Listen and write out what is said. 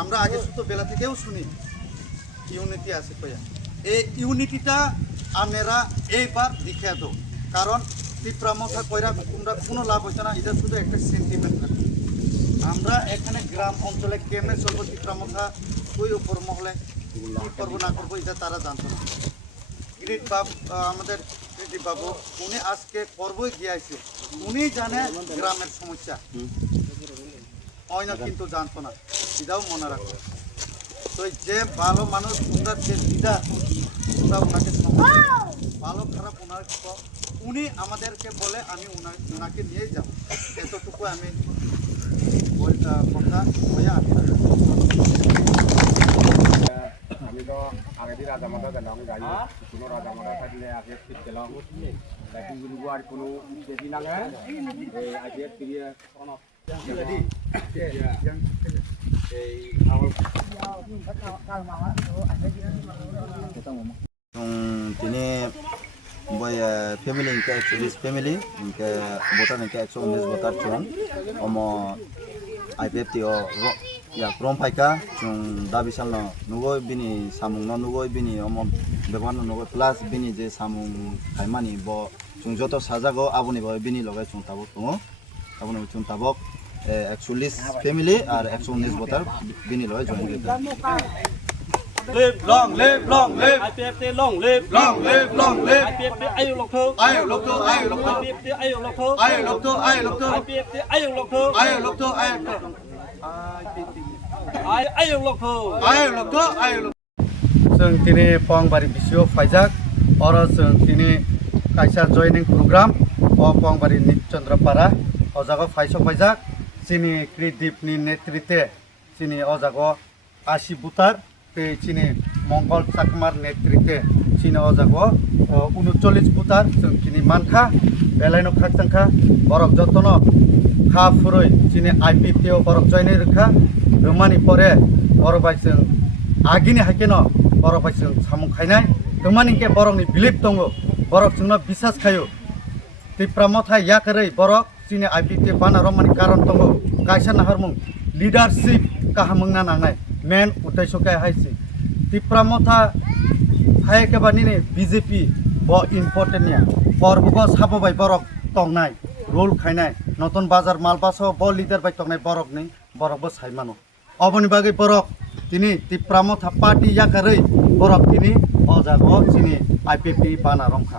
আমরা আগে শুধু বেলা থেকেও শুনি ইউনিটি আছে কয়া এই ইউনিটিটা আপনারা এইবার দেখে দো কারণ তীব্রামথা কইরা তোমরা কোনো লাভ হইছে না এটা শুধু একটা সেন্টিমেন্ট থাকে আমরা এখানে গ্রাম অঞ্চলে কেমনে চলবো তীব্রামথা ওই উপর মহলে কী করবো না করবো এটা তারা জানতো না গিরিট বাবু আমাদের গিরিট বাবু উনি আজকে করবই গিয়েছে উনি জানে গ্রামের সমস্যা হয় না কিন্তু জানতো না এটাও মনে রাখো তো যে ভালো মানুষ তোমরা যে লিডার তোমরা ওনাকে ভালো খারাপ ওনার উনি আমাদেরকে বলে আমি ওনাকে নিয়ে যাব এতটুকু আমি কথা হয়ে আমি তো আগে দিয়ে রাজামাতা গেলাম গাড়ি কোনো রাজামাতা থাকলে আগে ফিট গেলাম গাড়িগুলো আর কোনো বেশি লাগে আগে ফিরিয়ে Ini boy family ingka 120 family ingka voter ingka 119 voter chung omo IPF tio ya krom paika chung dabisal no nugoi bini samung no nugoi bini omo beban no nugoi plus bini je samung kaimani bo chung joto sajago aboni bo bini logai chung tabok tungo aboni chung tabok 140 family R 119 voter bini logai join geta live long live long live IPF long live long live long live IPF ayo lok thơ ayo lok to ayo lok to IPF ayo lok thơ ayo lok to ayo lok to IPF ayo lok thơ ayo lok to ayo lok to ayo lok thơ ayo lok to ayo lok जों दिनै पंबारी बिसियाव फायजाक आरो जों दिनै कायसा जयनिं programme अ पंबारी निचन्द्रपारा अजागाव फायसक फायजाक जोंनि क्रिदिपनि नेतृत्वे जोंनि अजागाव 80 बुटार चिनी मंगल चाकमार नेतृत्वे चिनी अजागाव 39 बुटार जों किनि मानखा बेलायनो खाकतांखा बरक जतन खा फुरै चिनी आईपीपीआव बरक जयनिं रखा रोमानि परे बरबाय जों आगिनि हाकेनो बरक जों सामुं खायनाय रोमानिके बरकनि बिलिफ दङ बरक जोंनो बिसास खायो তীব্রামথা याकरै बरक चिनी आईपीपी बाना रमानि कारण दङ कायसा नाहारमुं लिडारशिप काहामंना नांनाय मेन उद्देश्य काय हायसि তীব্রামথা हायके बानिने बीजेपी ब इम्पोर्टेन्टनिया परबुग साबबाय बरक तंनाय रोल खायनाय नतन बाजार मालबासो ब लिडार बाय तंनाय बरकनि बरकबो सायमानो अबनि बागै बरक तिनी তীব্রামথা पार्टी याकरै बरक तिनी अजागाव चिनी आईपीपी बाना रंखा